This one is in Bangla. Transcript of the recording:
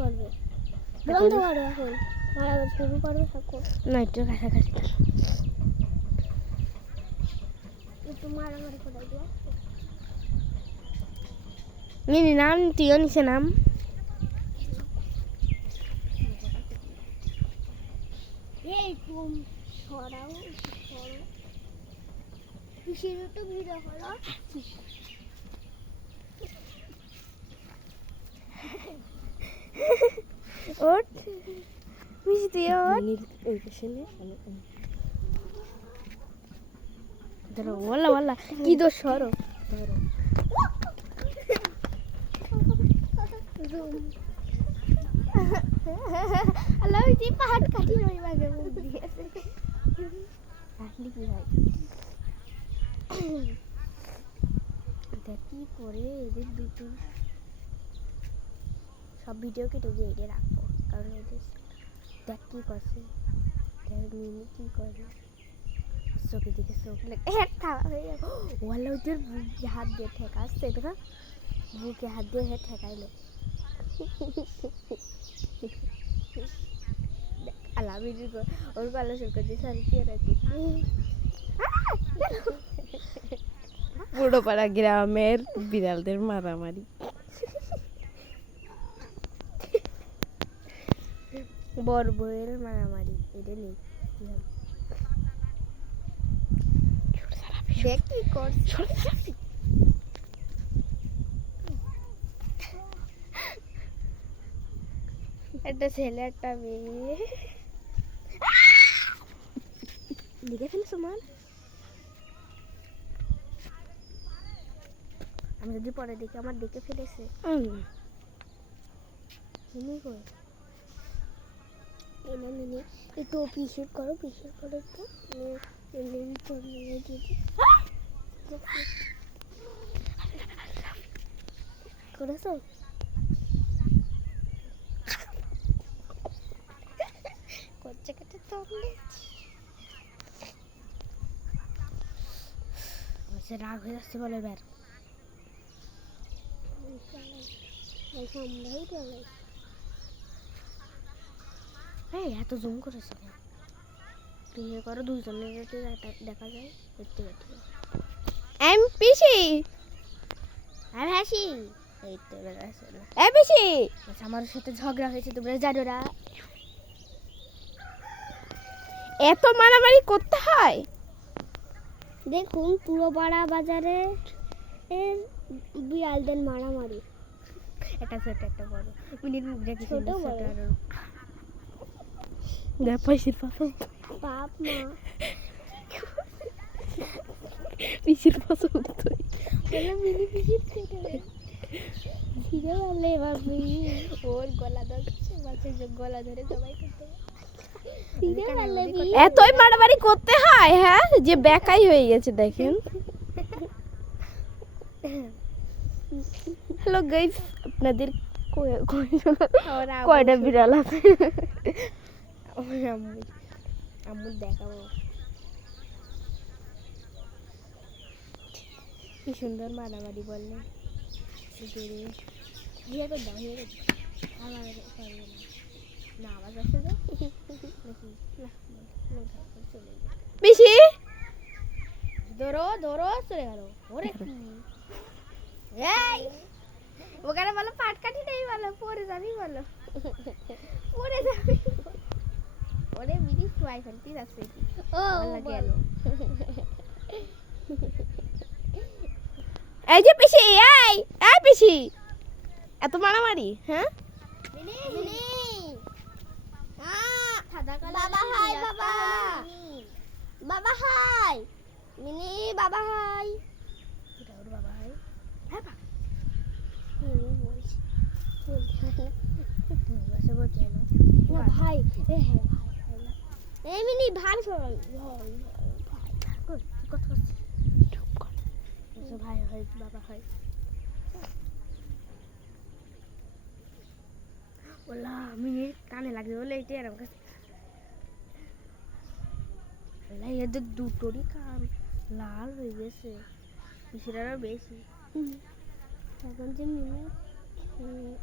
করবে বন্ধ করো এখন। মারামারি শুরু করবে এখন না একটু কাছাকাছি থাক। একটু মারামারি করে দিয়ে নিনি নাম তুইও নিচে নাম। এই তুম সরাও সরো কিসের তো ভিড় হলো মিষ্টি ওঠ। ওই পাশে ধরো কি দোষ সরো। ধরো আল্লাহ যে পাহাড় কাটি ওই বাগে মুখ দিয়েছে আসলে কি হয়? কি করে? এদের দুটো সব ভিডিও কেটে দিয়ে এটা রাখব। কারণ এদের দেখ কি করছে দেখ মিনি কি করে। চোখে দিকে চোখ ওয়ালা ওদের বুকে হাত দিয়ে ঠেকা আসছে তো বুকে হাত দিয়ে হে ঠেকাইলো। আল্লাহ ভিডিও করে ওর পালা শুরু করছে সারি কি রাখি। পুরোপাড়া গ্রামের বিড়ালদের মারামারি। বড় বউয়ের মারামারি এটা নেই? দেখ কি করছে। একটা ছেলে একটা মেয়ে। লিখে ফেলেছো মান আমি যদি পরে দেখি আমার দেখে ফেলেছে। কই এনে মিনি একটু পিসির করো পিসির করো একটু। করেছ? করছে কেটে তো রাগ হয়ে যাচ্ছে বলে এবার। আমরাই এত জুম করেছে বিয়ে করো দুজনের যাতে দেখা- যায় দেখতে দেখতে এম পিসি। আর হাসি। এই তো এ পিসি। আচ্ছা, আমার সাথে ঝগড়া হয়েছে তোমরা জানো না। এত মারামারি করতে হয়। দেখুন পুরো পাড়া বাজারে বিড়ালদের মারামারি। একটা ছোট একটা বড়। মিনির মুখ দেখে ছোট বড়? দেখ পিসির পাশে বাপ মা পিসির পাশে উঠতে বলে মিনি ছিঁড়ে বলে এবার মিনি ওর গলা ধরছে মাছের যে গলা ধরে সবাই করতে এতই মারামারি করতে হয় হ্যাঁ যে বেকাই হয়ে গেছে দেখেন হ্যালো গাইস আপনাদের কয়টা বিড়াল আছে আমার দেখাবো। কি সুন্দর মারামারি বললে। সুন্দরী করে দাও করে আমার পারবে না। না আওয়াজ আসে যে নাকি না না, না, চলে গেল। পিসি ধরো ধরো চলে ওখানে বলো পাট কাটি নেই বলো পরে যাবি বলো। পরে যাবি। ওরে মিনি ফ্রাই ফেলতি যাচ্ছে ও গেল এই যে পিসি এই এই পিসি। এত মারামারি হ্যাঁ? মিনি মিনি বাবা হাই বাবা। বাবা হাই। মিনি বাবা হাই। বাবা হয় মিনি বলছে বলছে না। ভাই এ হ্যাঁ ভাই ভাই ভাই হয় বাবা হয়। ওলা মিনির কানে লাগবে বলে এইটাই আর আমার কাছে। আল্লাহ, এদের দুটোরই কান লাল হয়ে গেছে। পিসিরারও বেশি। এখন যে উম,